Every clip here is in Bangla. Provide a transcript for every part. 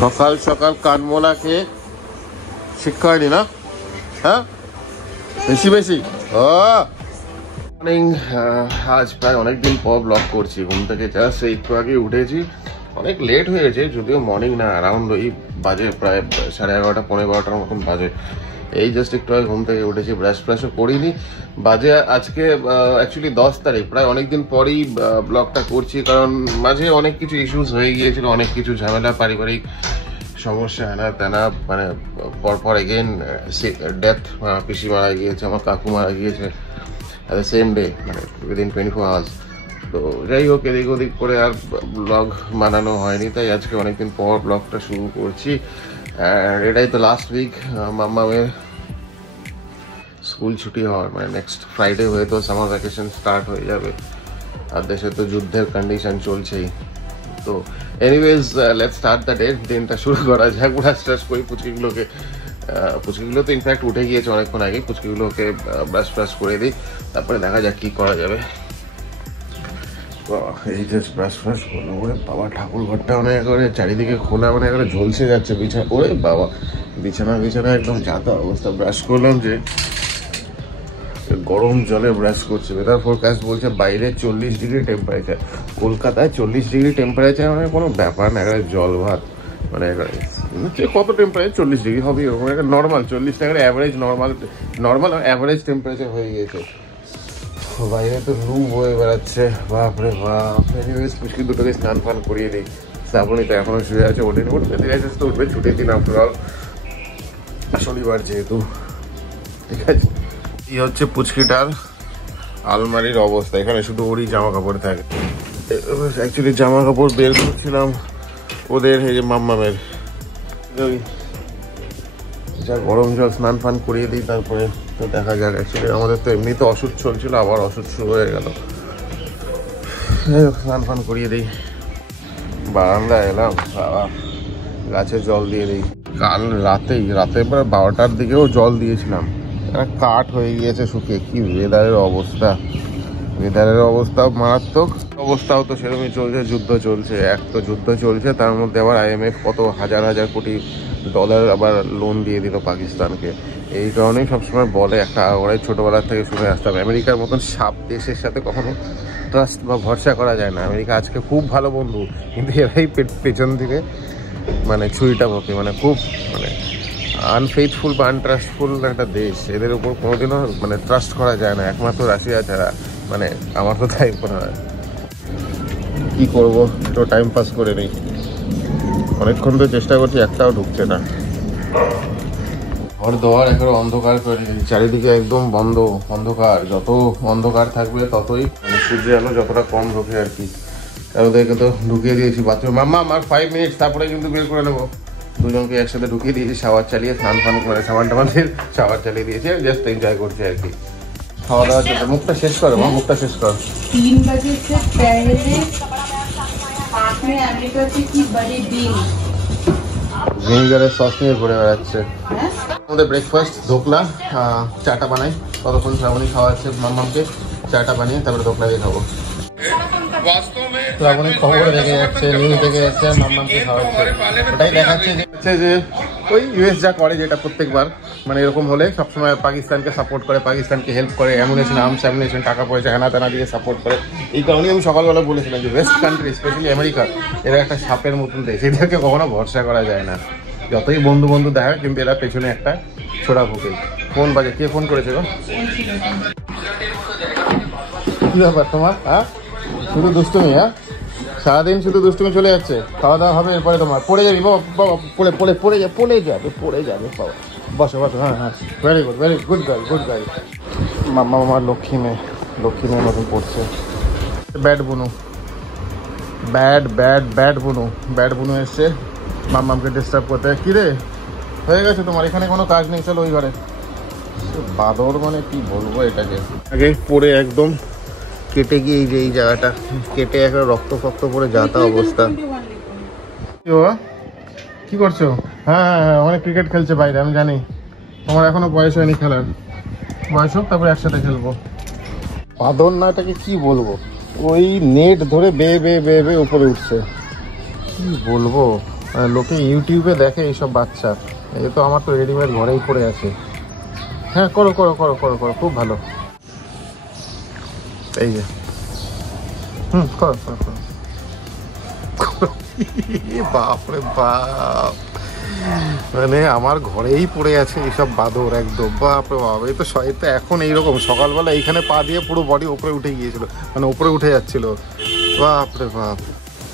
সকাল সকাল কানমোলা খেয়ে শিক্ষা হয়নি না? হ্যাঁ, বেশি বেশি। মর্নিং, আজ প্রায় অনেকদিন পর ব্লগ করছি। ঘুম থেকে জাস্ট একটু আগে উঠেছি, অনেক লেট হয়ে গেছে, যদিও মর্নিং না, অ্যারাউন্ড ওই বাজে প্রায় 11:30 পৌনে 12টার মতন বাজে। এই জাস্ট একটু আগে ঘুম থেকে উঠেছি, ব্রাশ ফ্রাশও করিনি। বাজে আজকে অ্যাকচুয়ালি 10 তারিখ, প্রায় অনেকদিন পরেই ব্লগটা করছি, কারণ মাঝে অনেক কিছু ইস্যুস হয়ে গিয়েছিল, অনেক কিছু ঝামেলা, পারিবারিক সমস্যা, হ্যানা তেনা, মানে পরপর এগেন ডেথ। পিসি মারা গিয়েছে, আমার কাকু মারা গিয়েছে অ্যাট দ্য সেম ডে, মানে উইদিন 24 আওয়ার্স। তো যাই হোক, এদিক ওদিক করে আর ব্লগ বানানো হয়নি, তাই আজকে অনেকদিন পর ব্লগটা শুরু করছি। এটাই তো লাস্ট উইক মাম্মামের স্কুল ছুটি হওয়ার, মানে নেক্সট ফ্রাইডে হয়তো সামার ভ্যাকেশন স্টার্ট হয়ে যাবে, আর দেশে তো যুদ্ধের কন্ডিশন চলছেই। তো anyways, let's start the day. দিনটা শুরু করা যাক। ব্রাশ ট্রাশ করি, পুচকিগুলো তো ইনফ্যাক্ট উঠে গিয়েছে অনেকক্ষণ আগে, পুচকিগুলোকে ব্রাশ ফ্রাশ করে দিই, তারপরে দেখা যাক কি করা যাবে। এই জাস্ট ব্রাশ ফ্রাশ হলো, ওরে বাবা, ঠাকুর ঘরটা মানে একেবারে চারিদিকে খোলা, মানে একেবারে ঝলসে যাচ্ছে বিছানা। ওরে বাবা, বিছানা একদম যাতা অবস্থা। ব্রাশ করলাম যে গরম জলে ব্রাশ করছে। ওয়েদার ফোরকাস্ট বলছে বাইরে 40 ডিগ্রি টেম্পারেচার, কলকাতায় 40 ডিগ্রি টেম্পারেচার মানে কোনো ব্যাপার না, একেবারে জল ভাত। মানে কত টেম্পারেচার, 40 ডিগ্রি হবে এরকম একটা নর্মাল, 40 টাকার অ্যাভারেজ নর্মাল অ্যাভারেজ টেম্পারেচার হয়ে গিয়েছে। বাইরে তো লু বয়ে বেড়াচ্ছে, বাপরে বাপ। এনিওয়েজ, পুচকি দুটোকে স্নান ফান করিয়ে দিই। শ্রাবণী তো এখনো শুয়ে আছে, ওঠেনি, ধীরে সুস্থ উঠবে, ছুটির দিন আফটার অল, শনিবার যেহেতু। ঠিক আছে, এই হচ্ছে পুচকিটার আলমারির অবস্থা। এখানে শুধু ওরই জামা কাপড় থাকে। অ্যাকচুয়ালি জামা কাপড় বের করছিলাম ওদের, এই যে মাম্মামের, যা গরম জল স্নান ফান করিয়ে দিই, তারপরে তো দেখা যাক। অ্যাকচুয়ালি আমাদের তো এমনি তো ওষুধ চলছিল, আবার ওষুধ শুরু হয়ে গেল। স্নান ফান করিয়ে দিই, বারান্দায় এলাম, বাবা গাছে জল দিয়ে দিই। কাল রাতে প্রায় 12টার দিকেও জল দিয়েছিলাম, কাঠ হয়ে গিয়েছে শুকিয়ে। কি ওয়েদারের অবস্থা মারাত্মক। অবস্থাও তো সেরকমই চলছে, যুদ্ধ চলছে, এক তো যুদ্ধ চলছে, তার মধ্যে আবার IMF কত হাজার কোটি ডলার আবার লোন দিয়ে দিল পাকিস্তানকে। এই কারণেই সবসময় বলে, একটা ওরাই ছোটবেলার থেকে শুনে আসতাম, আমেরিকার মতন সাপ দেশের সাথে কখনো ট্রাস্ট বা ভরসা করা যায় না। আমেরিকা আজকে খুব ভালো বন্ধু, কিন্তু এরাই পেছন থেকে মানে ছুরিটা ভোকে, মানে খুব মানে আনফেথফুল বা আনট্রাস্টফুল একটা দেশ। এদের উপর কোনোদিনও মানে ট্রাস্ট করা যায় না, একমাত্র রাশিয়া ছাড়া। মানে আমার তো তাই মনে হয়। কি করবো, একটু টাইম পাস করে নিই। অনেকক্ষণ তো চেষ্টা করছি, একটাও ঢুকছে না। ঘর দোয়ার একেবারে অন্ধকার করে দিই, চারিদিকে একদম বন্ধ অন্ধকার। যত অন্ধকার থাকবে ততই মানে সূর্যের আলো যতটা কম ঢোকে আর কি। ওদেরকে তো ঢুকিয়ে দিয়েছি বাথরুম। মাম্মা আমার 5 মিনিট, তারপরে কিন্তু বের করে নেবো। দুজনকে একসাথে ঢুকিয়ে দিয়েছি, শাওয়ার চালিয়ে স্নান ফান করে, সাবান শাওয়ার চালিয়ে দিয়েছি, জাস্ট এনজয় করছি আর কি। খাওয়া দাওয়া চলছে। মুখটা শেষ করো মা, মুখটা শেষ কর। 3 बजे से पहले आपने अमेरिका से की बड़ी डील। ভিনিগারের সস নিয়ে ঘুরে বেড়াচ্ছে। আমাদের ব্রেকফাস্ট ধোকলা, চাটা বানাই। ততক্ষণ শ্রাবণী খাওয়াচ্ছে মাম্মামকে, চাটা বানিয়ে তারপরে ধোকলা দিয়ে খাবো। শ্রাবণী খবর দেখে যাচ্ছে, নিউজ দেখে যাচ্ছে, মাম্মামকে খাওয়াচ্ছে। ওটাই দেখাচ্ছে যে ওই US যা করে, যেটা প্রত্যেকবার মানে এরকম হলে সবসময় পাকিস্তানকে সাপোর্ট করে, পাকিস্তানকে হেল্প করে, অ্যামুনেশন, আর্মস অ্যামুনেশন, টাকা পয়সা হেনা তেনা দিয়ে সাপোর্ট করে। এই কারণেই আমি সকালবেলা বলেছিলাম যে ওয়েস্ট কান্ট্রি, স্পেশালি আমেরিকা, এরা একটা সাপের মতন দেশ, এদেরকে কখনো ভরসা করা যায় না। যতই বন্ধু দেখা, কিন্তু এরা পেছনে একটা ছোড়া ভুকে। ফোন বাজে, কে ফোন করেছে গো? কি ব্যাপার তোমার? হ্যাঁ, শুধু দুষ্টুমি? হ্যাঁ, সারাদিন শুধু দুষ্টুমি চলে যাচ্ছে। খাওয়া দাওয়া হবে এরপরে তোমার? পড়ে যাবি বাবা, পড়ে যাবে বাবা। বসো, হ্যাঁ, ভেরি গুড গার্ল। মাম্মা লক্ষ্মী মেয়ে মতন পড়ছে। ব্যাড বুনু এসছে মাম্মামকে ডিস্টার্ব করতে। কি রে, হয়ে গেছে তোমার? এখানে কোনো কাজ নেই, চলো ওই ঘরে। বাদর মানে কি বলবো এটাকে। আগে পড়ে একদম কেটে গিয়ে এই যে এই জায়গাটা কেটে একটা রক্ত পড়ে যাতা অবস্থা। কি করছো? হ্যাঁ, অনেক ক্রিকেট খেলছে বাইরে, আমি জানি। তোমার এখনো বয়স হয়নি খেলার, বয়স হোক তারপরে একসাথে খেলবো। বাদর না, এটাকে কি বলবো, โ ওই নেট ধরে বে বে বে বে উপরে উঠছে। কি বলবো, কি বলবো? 1 মিনিট লোকে ইউটিউবে দেখে এইসব বাচ্চা, এই তো আমার তো রেডিমেড ঘরেই পড়ে আছে। হ্যাঁ করো করো করো করো করো, খুব ভালো। এই যে করো করো করো। বাপরে বাপ, মানে আমার ঘরেই পড়ে আছে এইসব বাদর একদম। বাপরে বাপ, এই তো এখন এইরকম সকালবেলা এইখানে পা দিয়ে পুরো বডি উপরে উঠে গিয়েছিল, মানে উপরে উঠে যাচ্ছিল। বাপরে বাপ,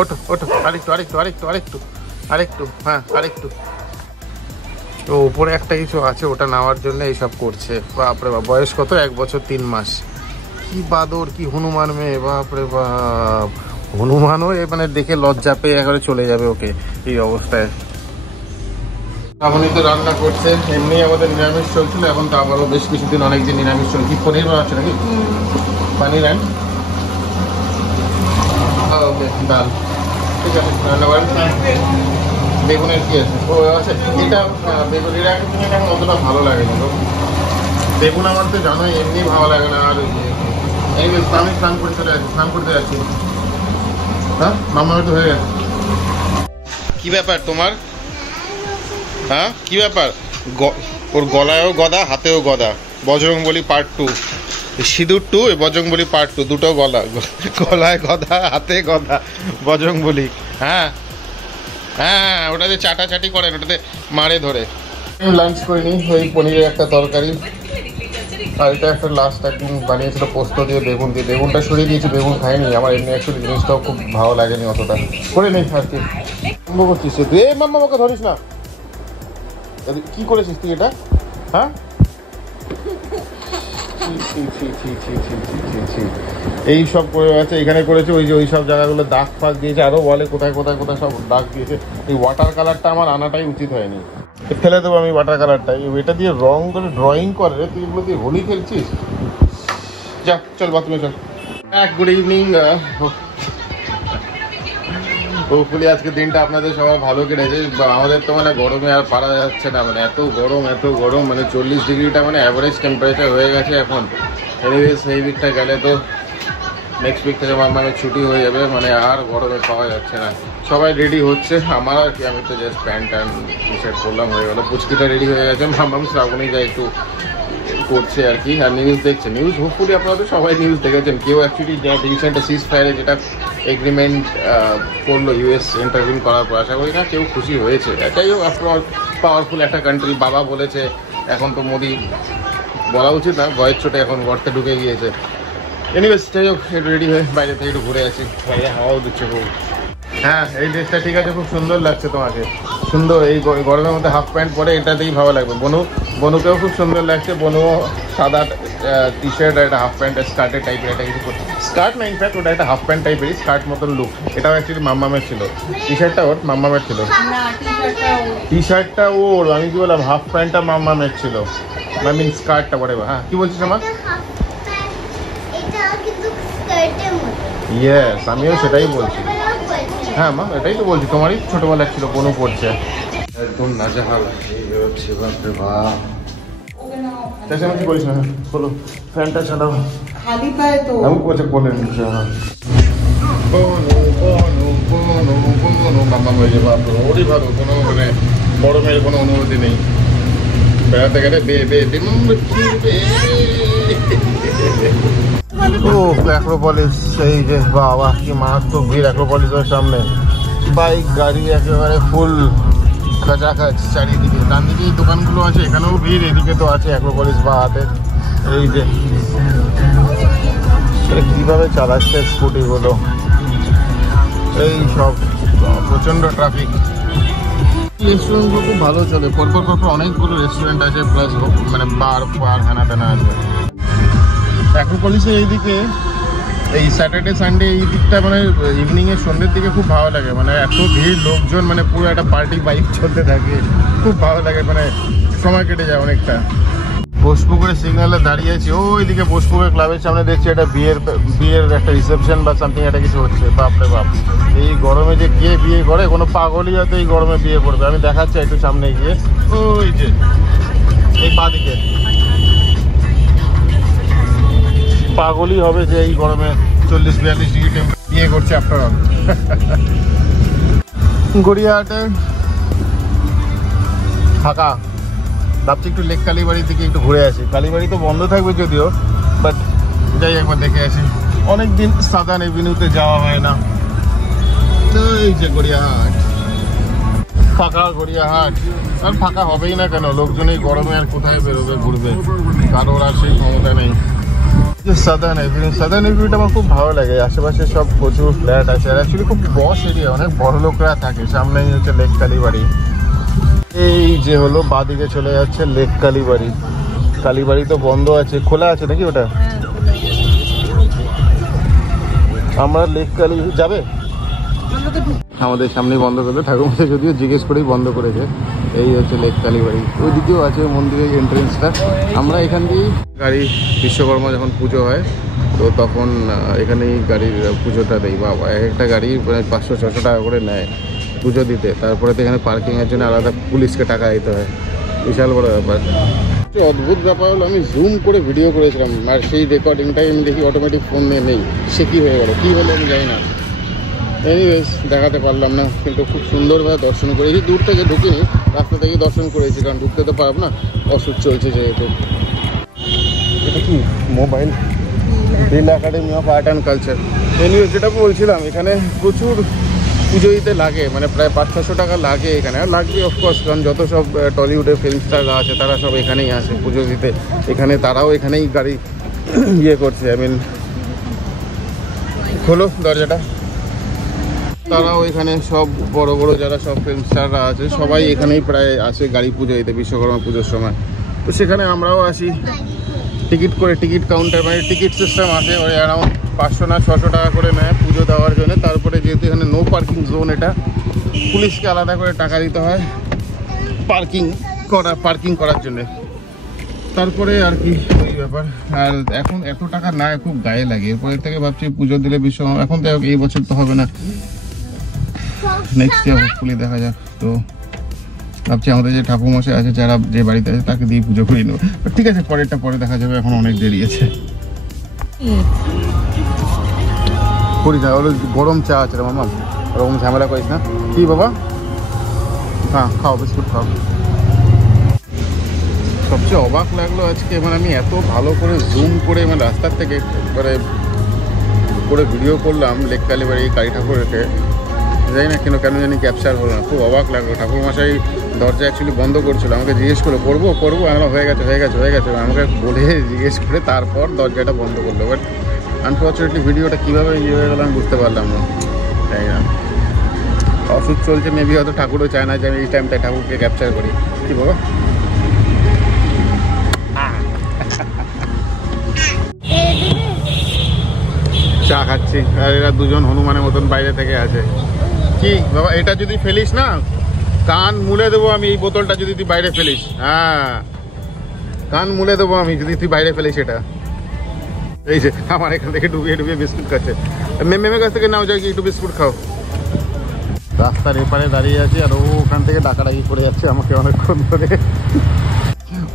ওঠো ওঠো, আরেকটু আরেকটু আরেকটু আরেকটু আরেকটু, হ্যাঁ আরেকটু। তো উপরে একটা কিছু আছে, ওটা নেওয়ার জন্য এইসব করছে। বাপরে বাপ, বয়স কত? 1 বছর 3 মাস। কি বাদর, কি হনুমান মেয়ে, বাপরে বাপ। হনুমানও মানে দেখে লজ্জা পেয়ে একবারে চলে যাবে ওকে এই অবস্থায়। এমনই তো রান্না করছে, এমনি আমাদের নিরামিষ চলছিল, এখন তো আবারও বেশ কিছুদিন অনেকদিন নিরামিষ চলছে। কি পনির বানাচ্ছে নাকি? পানির অ্যান্ড ওকে ডাল, ঠিক আছে রান্না করেন। বেগুনের কি আছে? ও আছে এটা বেগুনের এখন অতটা ভালো লাগে না। বেগুন আমার তো জানোই এমনি ভালো লাগে না। আর আমি স্নান করে চলে যাচ্ছি, স্নান করতে যাচ্ছি। হ্যাঁ মামা তো হয়ে গেছে। কি ব্যাপার তোমার? হ্যাঁ কি ব্যাপার? ওর গলায়ও গদা, হাতেও গদা। বজরংবলী পার্ট 2, সিঁদুর 2, বজরংবলী পার্ট 2, দুটো গলা, গলায় গদা, হাতে গদা, বজরংবলী। হ্যাঁ হ্যাঁ, ওটাতে চাটাচাটি করেন, ওটাতে মারে ধরে। লাঞ্চ করিনি, ওই পনিরের একটা তরকারি, আর এটা একটা লাস্ট একদিন বানিয়েছিল পোস্ত দিয়ে বেগুন দিয়ে। বেগুনটা সরিয়ে দিয়েছি, বেগুন খাইনি। আমার এমনি অ্যাকচুয়ালি জিনিসটাও খুব ভালো লাগেনি অতটা, করে নেই আর কি। করছিস তুই? এ মাম্মা আমাকে ধরিস না। কি করেছিস তুই এটা? হ্যাঁ এই সব করে আছে, এখানে করেছে, ওই যে ওই সব জায়গাগুলো দাগ ফাগ দিয়েছে, আরো বলে কোথায় কোথায় কোথায় সব দাগ দিয়েছে। এই ওয়াটার কালারটা আমার আনাটাই উচিত হয়নি, ফেলে দেবো আমি ওয়াটার কালারটা। এটা দিয়ে রং করে ড্রয়িং করে, তুই এগুলো দিয়ে হোলি খেলছিস? যা চল বাথরুমে চল। Good evening. হোপফুলি আজকে দিনটা আপনাদের সবার ভালো কেটেছে। আমাদের তো মানে গরমে আর পারা যাচ্ছে না, মানে এত গরম, মানে 40 ডিগ্রিটা মানে অ্যাভারেজ টেম্পারেচার হয়ে গেছে এখন। এনিওয়েজ এই উইকটা গেলে তো নেক্সট উইক থেকে মামামের ছুটি হয়ে যাবে, মানে আর গরমে পাওয়া যাচ্ছে না। সবাই রেডি হচ্ছে, আমার আর কি, আমি তো just pant and T shirt পরলাম, হয়ে গেলো। পুচকিটা রেডি হয়ে গেছে, মামাম শ্রাবণী যা একটু করছে আর কি, আর নিউজ দেখছে। নিউজ হোপফুলি আপনারা তো সবাই নিউজ দেখেছেন। কেউ অ্যাকচুয়ালি রিসেন্ট সিজ ফায়ারে যেটা এগ্রিমেন্ট করলো ইউএস ইন্টারভিউ করার পর, আশা করি না কেউ খুশি হয়েছে। এটাই হোক আফটার অল পাওয়ারফুল একটা কান্ট্রি। বাবা বলেছে, এখন তো মোদি বলা উচিত না, ভয়ের চোটে এখন গর্তে ঢুকে গিয়েছে। এনিওয়েজ যাই হোক, একটু রেডি হয়ে বাইরে থেকে একটু ঘুরে আছি, বাইরে হাওয়াও দিচ্ছে খুব। হ্যাঁ এই ড্রেসটা ঠিক আছে, খুব সুন্দর লাগছে তোমাকে, সুন্দর। এই গরমের মধ্যে হাফ প্যান্ট পরে এটাতেই ভালো লাগবে। বনুকেও খুব সুন্দর লাগছে। বনুও সাদা টি শার্ট আর একটা হাফ প্যান্ট স্কার্টের টাইপের একটা কিছু, স্কার্ট না ইনফ্যাক্ট ওটা একটা হাফ প্যান্ট টাইপেরই, স্কার্ট মতন লুক। এটাও অ্যাকচুয়ালি মাম্মামের ছিল। টি শার্টটা ওর, মাম্মামের ছিল। টি শার্টটা ওর, আমি কি বললাম, হাফ প্যান্টটা মাম্মামের ছিল, আই মিন স্কার্টটা পরে। হ্যাঁ কি বলছিস আমার? ইয়েস, আমিও সেটাই বলছি। হ্যাঁ মা, এটাই তো বলছি, তোমারই ছোটবেলা ছিল, বনু পড়ছে একদম নাজাহাল এই বেরোচ্ছে। বাপরে বাপ, চেঁচামেচি করিস না, বলো ফ্যানটা চালাও। খালি পায়ে তো আমি বলছে বলে নিচ্ছে। বনু বনু বনু বনু মামা হয়ে যাবে। বাপরে ওরই ভালো, কোনো মানে গরমের কোনো অনুভূতি নেই। বেড়াতে গেলে বে বে ও অ্যাক্রোপলিস, সেই যে বাবা কি মারাত্মক ভিড় অ্যাক্রোপলিসের সামনে। বাইক গাড়ি একেবারে ফুল খাঁচাখাচ চারিদিকে। ডান দিকে এই দোকানগুলো আছে, এখানেও ভিড়, এদিকে তো আছে অ্যাক্রোপলিস বা হাতে। এই যে কিভাবে চালাচ্ছে স্কুটিগুলো, এই সব প্রচন্ড ট্রাফিক। রেস্টুরেন্টগুলো খুব ভালো চলে, পরপর অনেকগুলো রেস্টুরেন্ট আছে, প্লাস মানে বার হ্যানা তেনা আছে। অ্যাক্রোপলিসের এইদিকে এই স্যাটারডে সানডে এই দিকটা মানে ইভিনিংয়ের সন্ধ্যের দিকে খুব ভালো লাগে, মানে এত ভিড় লোকজন, মানে পুরো একটা পার্টি বাইক চলতে থাকে, খুব ভালো লাগে, মানে সময় কেটে যায় অনেকটা। বোসপুকুরের সিগন্যালে দাঁড়িয়ে আছি, ওইদিকে বোসপুকুরের ক্লাবের সামনে দেখছি একটা বিয়ের একটা রিসেপশন বা সামথিং একটা কিছু হচ্ছে। বাপরে বাপ, এই গরমে যে কে বিয়ে করে, কোনো পাগলই হয়তো এই গরমে বিয়ে করবে। আমি দেখাচ্ছি একটু সামনে গিয়ে, ওই যে এই বাঁদিকে পাগলই হবে যে এই গরমে 40-42 ডিগ্রি টেম্পারেচার বিয়ে করছে আফটার অল। গড়িয়াহাটের ফাঁকা। ভাবছি একটু লেক কালীবাড়ি থেকে একটু ঘুরে আসি। কালীবাড়ি তো বন্ধ থাকবে যদিও, বাট যাই একবার দেখে আসি। অনেকদিন সাদার্ন এভিনিউতে যাওয়া হয় না। তো এই যে গড়িয়াহাট, ফাঁকা গড়িয়াহাট। আর ফাঁকা হবেই না কেন, লোকজনই গরমে আর কোথায় বেরোবে ঘুরবে, কারোর আর সেই ক্ষমতা নেই। সাদার্ন এভিনিউটা আমার খুব ভালো লাগে। আশেপাশে সব প্রচুর ফ্ল্যাট আছে, আর অ্যাকচুয়ালি খুব পশ এরিয়া, অনেক বড় লোকরা থাকে। সামনেই হচ্ছে লেক কালীবাড়ি। এই যে হলো বাঁদিকে চলে যাচ্ছে লেক কালীবাড়ি। কালীবাড়ি তো বন্ধ আছে, খোলা আছে নাকি ওটা? আমরা লেক কালী যাবে, আমাদের সামনেই বন্ধ করবে। ঠাকুরমশাই যদিও জিজ্ঞেস করেই বন্ধ করেছে। এই হচ্ছে লেক কালীবাড়ি, ওইদিকেও আছে মন্দিরের এন্ট্রেন্সটা। আমরা এখান দিয়েই গাড়ি, বিশ্বকর্মা যখন পুজো হয় তো তখন এখানেই গাড়ির পুজোটা দেয়। বাবা, এক একটা গাড়ি প্রায় 500-600 টাকা করে নেয় পুজো দিতে। তারপরে তো এখানে পার্কিংয়ের জন্য আলাদা পুলিশকে টাকা দিতে হয়, বিশাল বড় ব্যাপার। অদ্ভুত ব্যাপার হলো, আমি জুম করে ভিডিও করেছিলাম আর সেই রেকর্ডিংটাই আমি দেখি অটোমেটিক ফোন নিয়ে নেই। সে কী হয়ে গেল, কী হলো আমি জানি না। এনিওয়েজ দেখাতে পারলাম না, কিন্তু খুব সুন্দরভাবে দর্শন করেছি। দূর থেকে ঢুকিনি, রাস্তা থেকেই দর্শন করেছি, কারণ ঢুকতে তো পারব না, অসুখ চলছে যেহেতু। এটা কি mobile? Bell academy of art and culture. Anyways যেটা বলছিলাম, এখানে প্রচুর পুজো দিতে লাগে, মানে প্রায় 500-600 টাকা লাগে এখানে। আর লাগবে অফকোর্স, কারণ যত সব টলিউডের ফিল্ম স্টাররা আছে তারা সব এখানেই আসে পুজো দিতে। এখানে তারাও এখানেই গাড়ি ইয়ে করছে, আই মিন খোলো দরজাটা। তারাও এখানে সব বড় বড় যারা সব ফিল্ম স্টাররা আছে সবাই এখানেই প্রায় আসে গাড়ি পুজো দিতে বিশ্বকর্মা পুজোর সময়। তো সেখানে আমরাও আসি টিকিট করে। টিকিট কাউন্টার মানে টিকিট সিস্টেম আছে, ওই অ্যারাউন্ড 500 না 600 টাকা করে নেয় পুজো দেওয়ার জন্য। তারপরে যেহেতু এখানে নো পার্কিং জোন, এটা পুলিশকে আলাদা করে টাকা দিতে হয় পার্কিং করার জন্যে। তারপরে আর কি ওই ব্যাপার। আর এখন এত টাকা না, খুব গায়ে লাগে। এরপরের থেকে ভাবছি পুজো দিলে বিশ্বকর্মা, এখন তো এই বছর তো হবে না, নেক্সট ইয়ার হোপফুলি দেখা যাক। তো ভাবছি আমাদের যে ঠাকুরমশাই আছে, যারা যে বাড়িতে আছে তাকে দিয়ে পুজো করিয়ে নেবো। ঠিক আছে, পরেরটা পরে দেখা যাবে, এখন অনেক দেরি আছে। করি না, ওর গরম চা আছে রে মামা, ওরকম ঝামেলা করিস না। কি বাবা? হ্যাঁ খাও, বিস্কুট খাও। সবচেয়ে অবাক লাগলো আজকে, মানে আমি এত ভালো করে জুম করে মানে রাস্তার থেকে মানে করে ভিডিও করলাম লেক কালীবাড়ি কালী ঠাকুরকে, জানি না কেন জানি ক্যাপচার হলো না। খুব অবাক লাগলো। ঠাকুরমশাই দরজা অ্যাকচুয়ালি বন্ধ করছিল, আমাকে জিজ্ঞেস করলো করবো আমরা হয়ে গেছে আমাকে বলে জিজ্ঞেস করে তারপর দরজাটা বন্ধ করলো। বাট আনফর্চুনেটলি ভিডিওটা কীভাবে ইয়ে হয়ে গেল আমি বুঝতে পারলাম না, তাই না। অসুখ চলছে, মেবি হয়তো ঠাকুরও চায় না যে আমি এই টাইমটায় ঠাকুরকে ক্যাপচার করি। কি বাবা? চা খাচ্ছি, আর এরা দুজন হনুমানের মতন বাইরে থেকে আছে। কি বাবা, এটা যদি ফেলিস না কান মুলে দেবো আমি, এই বোতলটা যদি তুই বাইরে ফেলিস। হ্যাঁ, কান মুলে দেবো আমি যদি তুই বাইরে ফেলিস এটা। এই যে আমার এখান থেকে ডুবিয়ে বিস্কুট খাচ্ছে। মেমের কাছ থেকে নাও, যাই একটু বিস্কুট খাও। রাস্তার এপারে দাঁড়িয়ে আছি আর ও ওখান থেকে ডাকাডাকি করে যাচ্ছে আমাকে অনেকক্ষণ ধরে।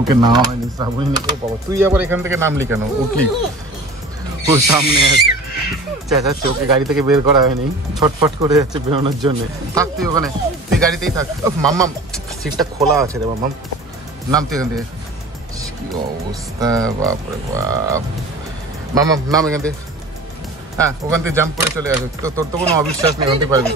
ওকে নামা হয়নি, শ্রাবণী নেই। ও বাবা, তুই আবার এখান থেকে নামলি কেন? উঠলি? ওর সামনে আছে, চেঁচাচ্ছে। ওকে গাড়ি থেকে বের করা হয়নি, ছটফট করে যাচ্ছে বেরোনোর জন্য। থাক তুই ওখানে, তুই গাড়িতেই থাক। মাম্মাম, সিটটা খোলা আছে রে মাম্মাম, নাম তুই এখান থেকে। কি অবস্থা, বাপরে বাপ। মাম্মাম নাম এখান থেকে। হ্যাঁ, ওখান থেকে জাম্প করে চলে আসো। তো তোর তো কোনো অবিশ্বাস নেই, ওখান থেকে পারবি।